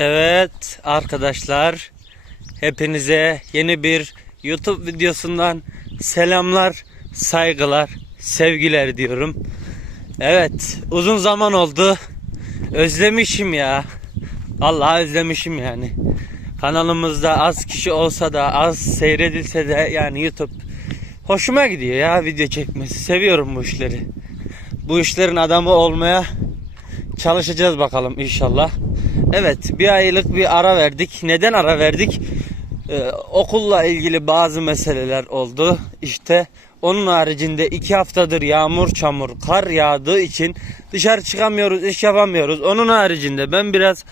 Evet arkadaşlar hepinize yeni bir YouTube videosundan selamlar, saygılar, sevgiler diyorum. Evet uzun zaman oldu. Özlemişim ya. Allah özlemişim yani. Kanalımızda az kişi olsa da az seyredilse de yani YouTube hoşuma gidiyor ya video çekmesi. Seviyorum bu işleri. Bu işlerin adamı olmaya çalışacağız bakalım inşallah. Evet bir aylık bir ara verdik. Neden ara verdik? Ee, okulla ilgili bazı meseleler oldu. İşte onun haricinde iki haftadır yağmur çamur kar yağdığı için dışarı çıkamıyoruz iş yapamıyoruz. Onun haricinde ben biraz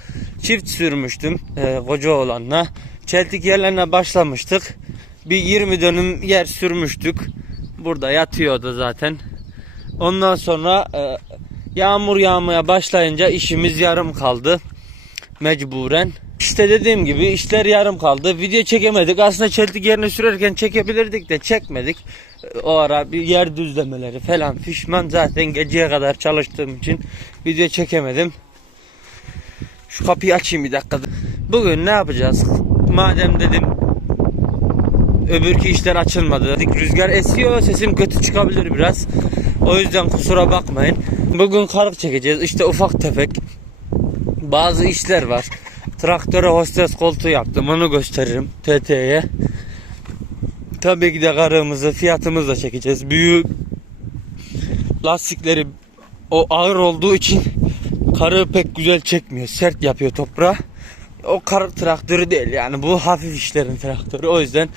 çift sürmüştüm e, koca olanla. Çeltik yerlerine başlamıştık. Bir 20 dönüm yer sürmüştük. Burada yatıyordu zaten. Ondan sonra e, yağmur yağmaya başlayınca işimiz yarım kaldı. Mecburen. İşte dediğim gibi işler yarım kaldı. Video çekemedik. Aslında çeltik yerine sürerken çekebilirdik de çekmedik. O ara bir yer düzlemeleri falan pişman zaten geceye kadar çalıştığım için video çekemedim. Şu kapıyı açayım bir dakika. Bugün ne yapacağız? Madem dedim öbürki işler açılmadı. Rüzgar esiyor sesim kötü çıkabilir biraz. O yüzden kusura bakmayın. Bugün karık çekeceğiz. İşte ufak tefek bazı işler var. Traktöre hostes koltuğu yaptım. Onu gösteririm TT'ye. Tabii ki de karığımızı fiyatımızı da çekeceğiz. Büyük lastikleri o ağır olduğu için karığı pek güzel çekmiyor. Sert yapıyor toprağa. O karık traktörü değil yani bu hafif işlerin traktörü. O yüzden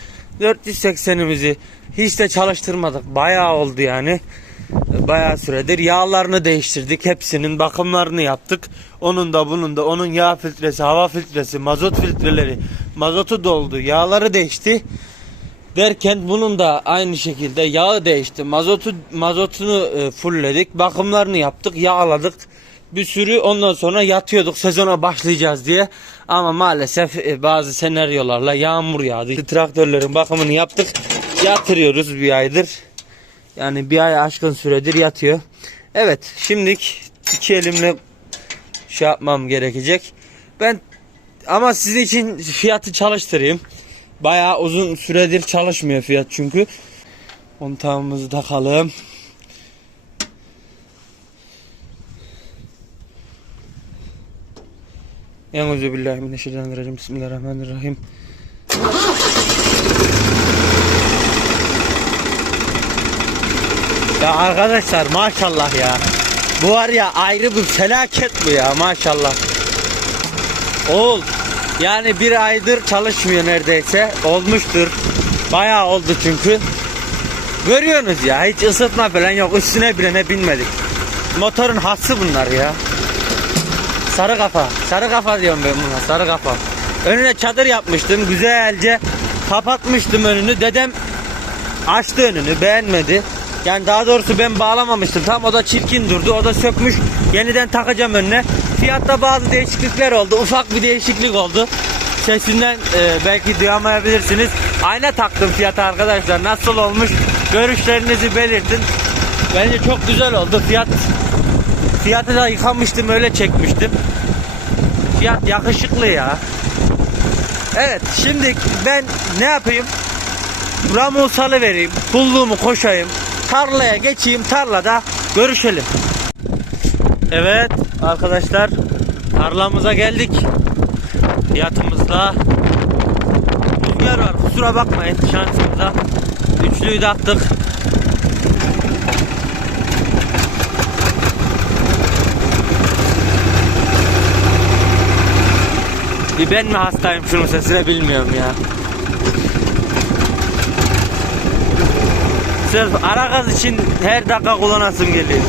480'imizi hiç de çalıştırmadık. Bayağı oldu yani. Bayağı süredir yağlarını değiştirdik. Hepsinin bakımlarını yaptık. Onun da bunun da onun yağ filtresi, hava filtresi, mazot filtreleri, mazotu doldu, yağları değişti. Derken bunun da aynı şekilde yağı değişti. Mazotu mazotunu e, fullledik. Bakımlarını yaptık, yağladık. Bir sürü ondan sonra yatıyorduk sezona başlayacağız diye. Ama maalesef e, bazı senaryolarla yağmur yağdı. Traktörlerin bakımını yaptık. Yatırıyoruz bir aydır. Yani bir ay aşkın süredir yatıyor. Evet şimdilik iki elimle şey yapmam gerekecek. Ben ama sizin için fiyatı çalıştırayım. Bayağı uzun süredir çalışmıyor fiyat çünkü. Kontağımızı takalım. Euzu billahi mineşşeytanirracim. Bismillahirrahmanirrahim. Ya arkadaşlar maşallah ya. Bu var ya ayrı bir felaket bu ya maşallah. Oğul yani bir aydır çalışmıyor neredeyse. Olmuştur. Bayağı oldu çünkü. Görüyorsunuz ya hiç ısıtma falan yok. Üstüne bilene binmedik. Motorun hası bunlar ya. Sarı kafa. Sarı kafa diyorum ben buna. Sarı kafa. Önüne çadır yapmıştım. Güzelce kapatmıştım önünü. Dedem açtı önünü. Beğenmedi. Yani daha doğrusu ben bağlamamıştım. Tam o da çirkin durdu. O da sökmüş. Yeniden takacağım önüne. Fiyatta bazı değişiklikler oldu. Ufak bir değişiklik oldu. Sesinden e, belki duyamayabilirsiniz. Ayna taktım fiyata arkadaşlar. Nasıl olmuş? Görüşlerinizi belirtin. Bence çok güzel oldu. Fiyat Fiyatı da yıkamıştım öyle çekmiştim. Fiyat yakışıklı ya. Evet şimdi ben ne yapayım? Ramu salı vereyim. Kulluğumu koşayım. Tarlaya geçeyim. Tarlada görüşelim. Evet arkadaşlar tarlamıza geldik. Fiyatımızda rüzgar var. Kusura bakmayın şansımıza. Üçlüyü de attık. Bir ben mi hastayım şunun sesine bilmiyorum ya. Sırf ara için her dakika kullanasım geliyor.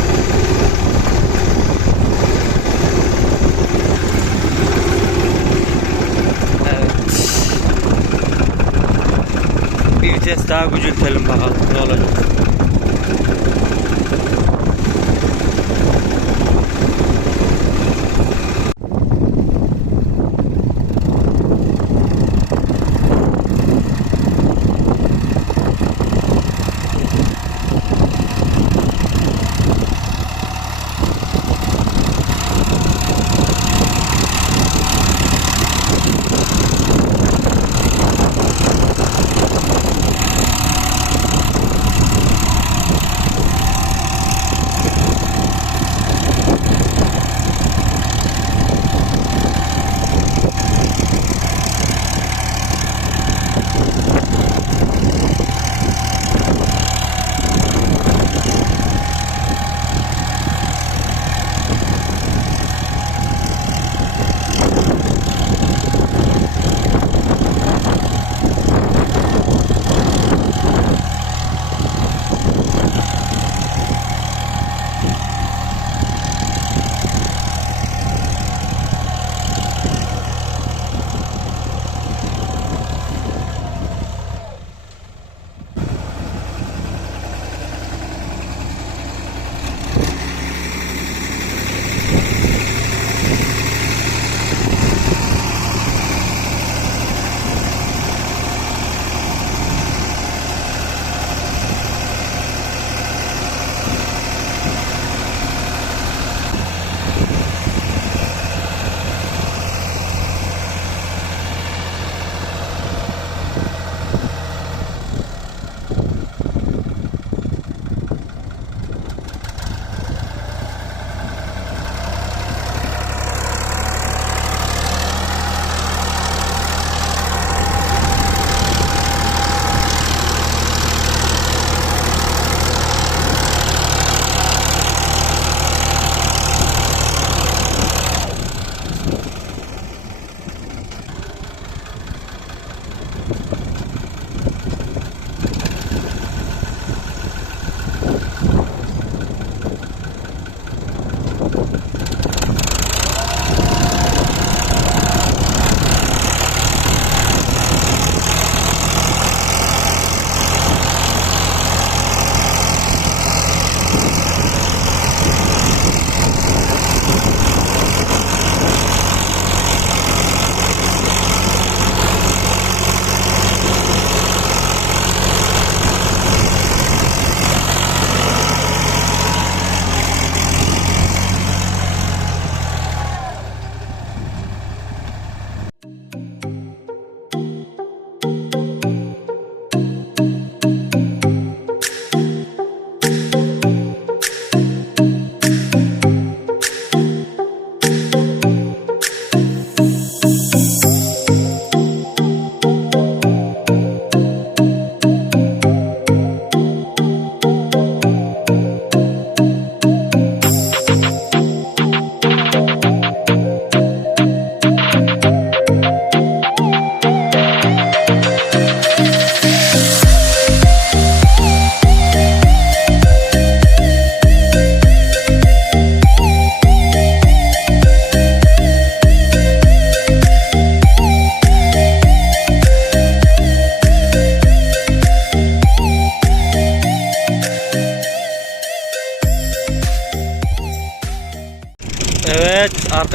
Evet. Bir vites daha gücültelim bakalım ne olacak.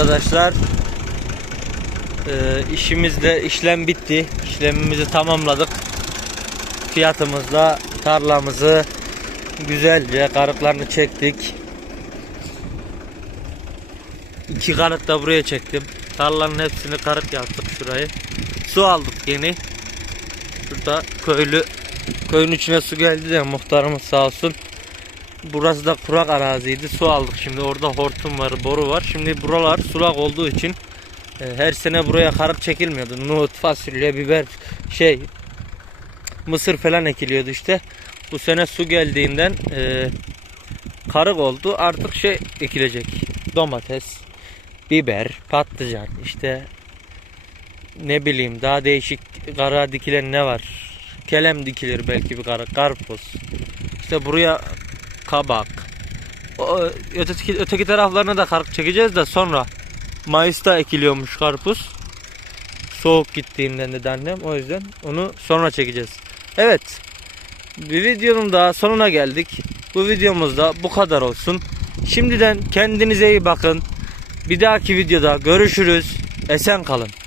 Arkadaşlar. Ee, işimizde işlem bitti. İşlemimizi tamamladık. Fiyatımızla tarlamızı güzelce karıklarını çektik. İki karık da buraya çektim. Tarlanın hepsini karık yaptık şurayı. Su aldık yeni. Şurada köylü köyün içine su geldi de muhtarımız sağ olsun. Burası da kurak araziydi. Su aldık şimdi. Orada hortum var, boru var. Şimdi buralar sulak olduğu için e, her sene buraya karık çekilmiyordu. Nohut, fasulye, biber, şey mısır falan ekiliyordu işte. Bu sene su geldiğinden e, karık oldu. Artık şey ekilecek. Domates, biber, patlıcan işte ne bileyim daha değişik kara dikilen ne var? Kelem dikilir belki bir kara karpuz. İşte buraya kabak. O, öteki, öteki taraflarına da karpuz çekeceğiz de sonra Mayıs'ta ekiliyormuş karpuz. Soğuk gittiğinden dedi annem. O yüzden onu sonra çekeceğiz. Evet. Bir videonun daha sonuna geldik. Bu videomuzda bu kadar olsun. Şimdiden kendinize iyi bakın. Bir dahaki videoda görüşürüz. Esen kalın.